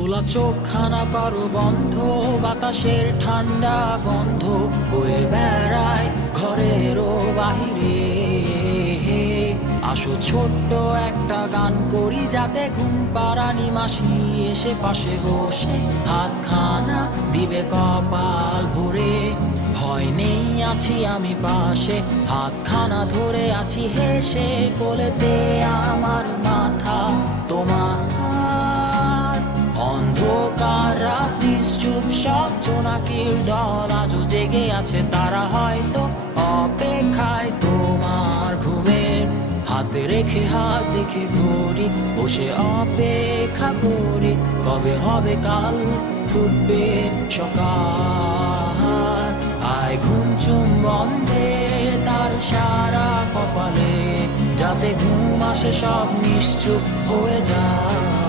খোলা চোখখানা করো বন্ধ, বাতাসের ঠান্ডা গন্ধ বয়ে বেড়ায় ঘরেরও বাহিরে। আসো ছোট্ট একটা গান করি, যাতে ঘুম পাড়ানি মাসি এসে পাশে বসে হাতখানা দিবে কপাল ভরে। ভয় নেই, আছি আমি পাশে, হাতখানা ধরে আছি হেসে, কোলেতে আমার মাথা তোমার। অন্ধকার রাত নিশ্চুপ, সব জোনাকির দল আজও জেগে আছে, তারা হয়তো অপেক্ষায় তোমার ঘুমের। হাতে রেখে হাত দেখে ঘড়ি, বসে অপেক্ষা করি, কবে হবে কাল, ফুটবে সকাল। আয় ঘুম চুম বন্ধে তার সারা কপালে, যাতে ঘুম আসে সব নিশ্চুপ হয়ে যায়।